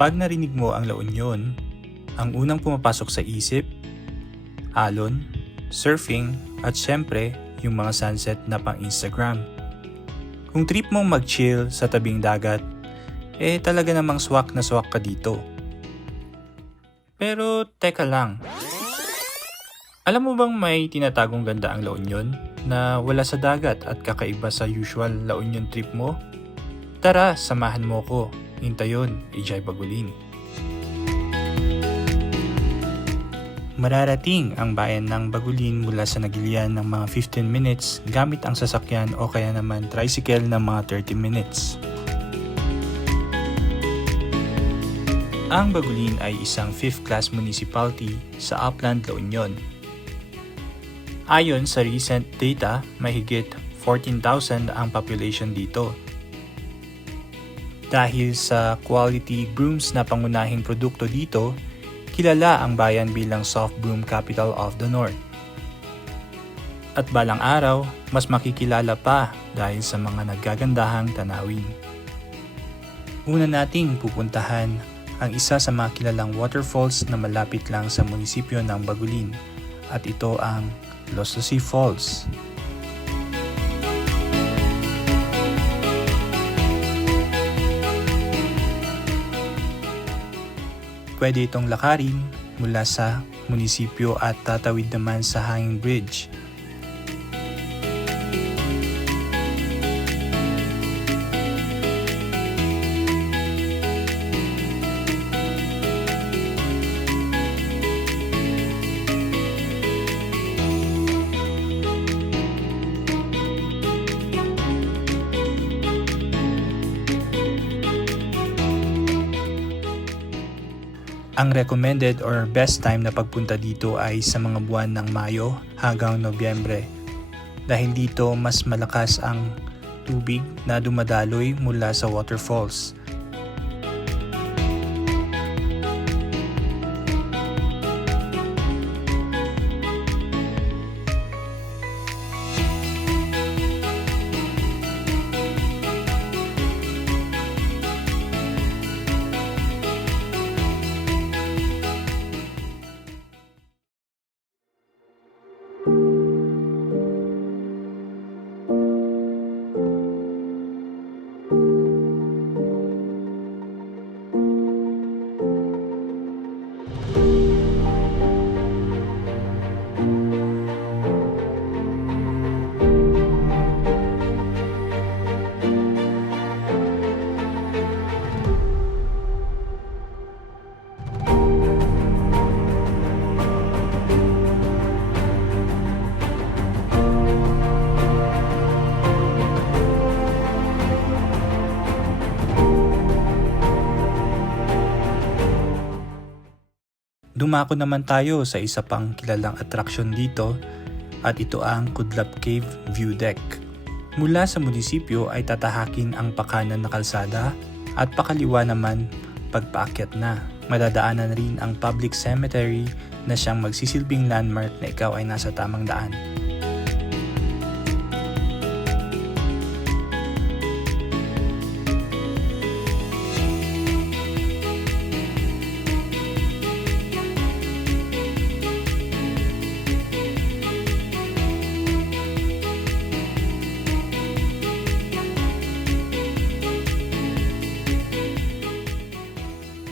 Kapag narinig mo ang La Union, ang unang pumapasok sa isip, alon, surfing, at syempre, yung mga sunset na pang Instagram. Kung trip mong mag-chill sa tabing dagat, talaga namang swak na swak ka dito. Pero teka lang, alam mo bang may tinatagong ganda ang La Union na wala sa dagat at kakaiba sa usual La Union trip mo? Tara, samahan mo ko. Hintayon, Ijay Bagulin. Mararating ang bayan ng Bagulin mula sa Nagilian ng mga 15 minutes gamit ang sasakyan o kaya naman tricycle ng mga 30 minutes. Ang Bagulin ay isang 5th class municipality sa Upland, La Union. Ayon sa recent data, mahigit 14,000 ang population dito. Dahil sa quality brooms na pangunahing produkto dito, kilala ang bayan bilang soft broom capital of the North. At balang araw, mas makikilala pa dahil sa mga naggagandahang tanawin. Una nating pupuntahan ang isa sa mga kilalang waterfalls na malapit lang sa munisipyo ng Bagulin, at ito ang Los Lucy Falls. Pwede itong lakarin mula sa munisipyo at tatawid naman sa hanging bridge. Ang recommended or best time na pagpunta dito ay sa mga buwan ng Mayo hanggang Nobyembre, dahil dito mas malakas ang tubig na dumadaloy mula sa waterfalls. Dumako naman tayo sa isa pang kilalang atraksyon dito, at ito ang Kudlap Cave View Deck. Mula sa munisipyo ay tatahakin ang pakanan na kalsada at pakaliwa naman pagpaakyat na. Madadaanan rin ang public cemetery na siyang magsisilbing landmark na ikaw ay nasa tamang daan.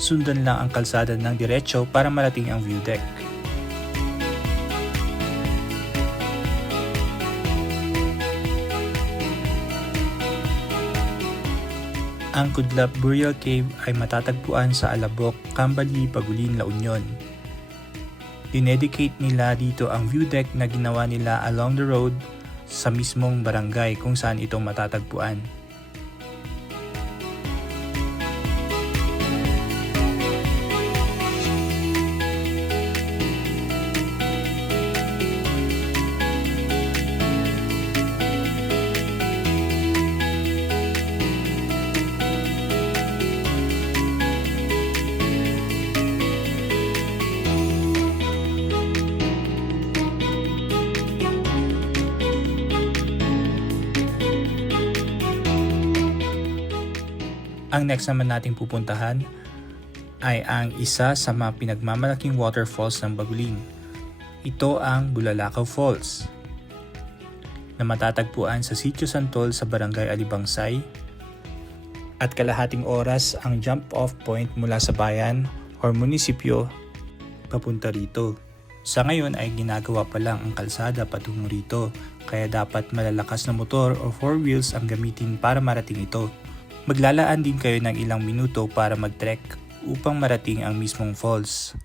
Sundan lang ang kalsada ng diretso para marating ang view deck. Ang Kudlap Burial Cave ay matatagpuan sa Alabok, Cambali, Bagulin, La Union. Dinedicate nila dito ang view deck na ginawa nila along the road sa mismong barangay kung saan ito matatagpuan. Ang next naman nating pupuntahan ay ang isa sa mga pinagmamalaking waterfalls ng Baguling. Ito ang Bulalakaw Falls, na matatagpuan sa Sitio Santol sa Barangay Alibangsay, at kalahating oras ang jump-off point mula sa bayan or munisipyo papunta rito. Sa ngayon ay ginagawa pa lang ang kalsada patungo rito, kaya dapat malalakas na motor o 4 wheels ang gamitin para marating ito. Maglalaan din kayo ng ilang minuto para mag-trek upang marating ang mismong falls.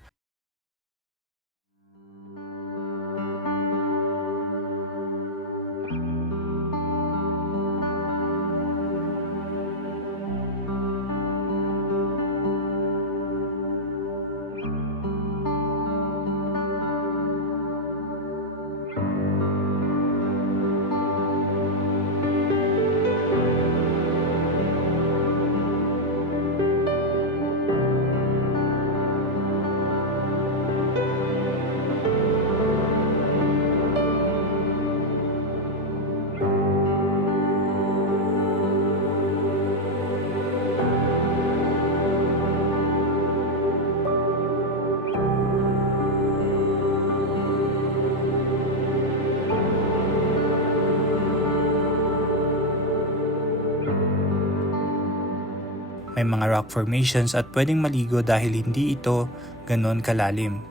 May mga rock formations at pwedeng maligo dahil hindi ito ganon kalalim.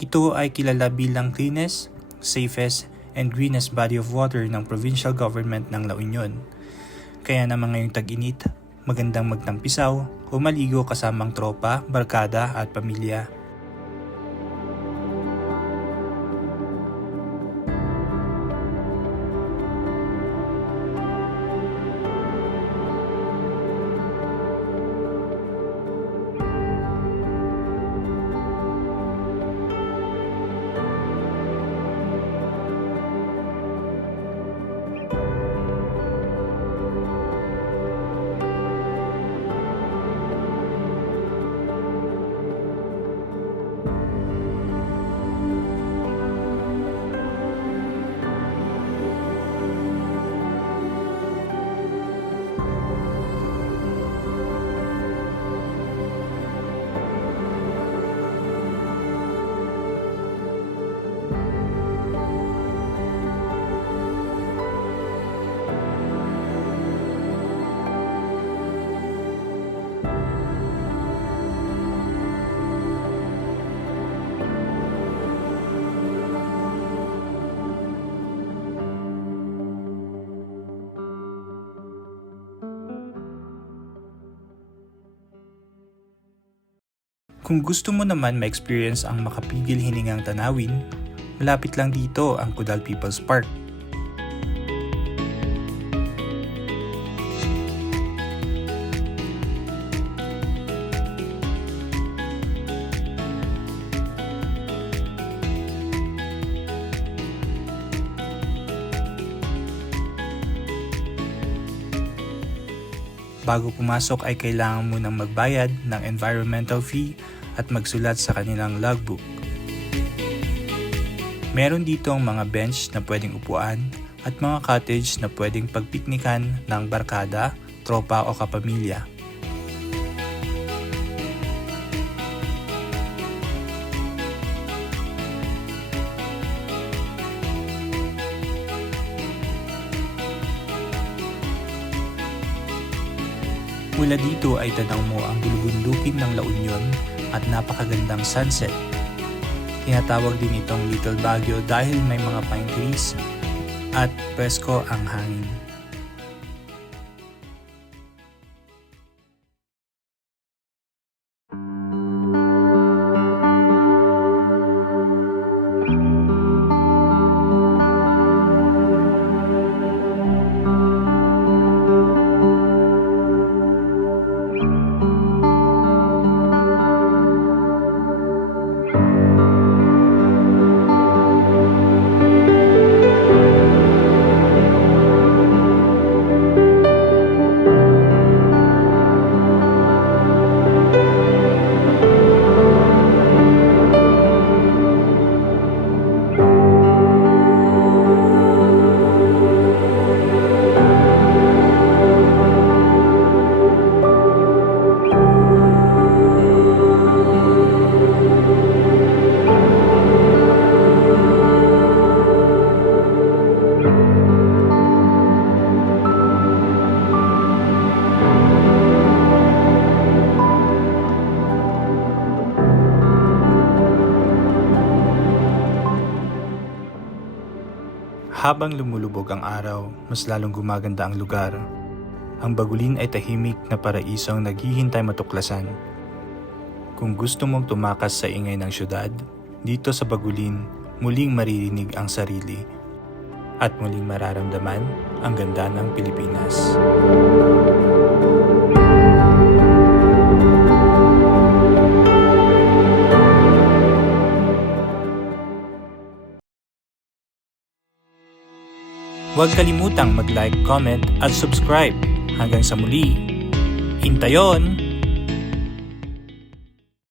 Ito ay kilala bilang cleanest, safest, and greenest body of water ng provincial government ng La Union. Kaya naman ngayong tag-init, magandang magtampisaw o maligo kasamang tropa, barkada at pamilya. Kung gusto mo naman ma-experience ang makapigil hiningang tanawin, malapit lang dito ang Kudal People's Park. Bago pumasok ay kailangan mo nang magbayad ng environmental fee at magsulat sa kanilang logbook. Meron dito ang mga bench na pwedeng upuan at mga cottage na pwedeng pagpiknikan ng barkada, tropa o kapamilya. Mula dito ay tanaw mo ang bulubundukin ng La Union at napakagandang sunset. Tinatawag din itong Little Baguio dahil may mga pine trees at presko ang hangin. Habang lumulubog ang araw, mas lalong gumaganda ang lugar. Ang Bagulin ay tahimik na paraisong naghihintay matuklasan. Kung gusto mong tumakas sa ingay ng syudad, dito sa Bagulin, muling maririnig ang sarili at muling mararamdaman ang ganda ng Pilipinas. Huwag kalimutang mag-like, comment at subscribe. Hanggang sa muli. Hintayon!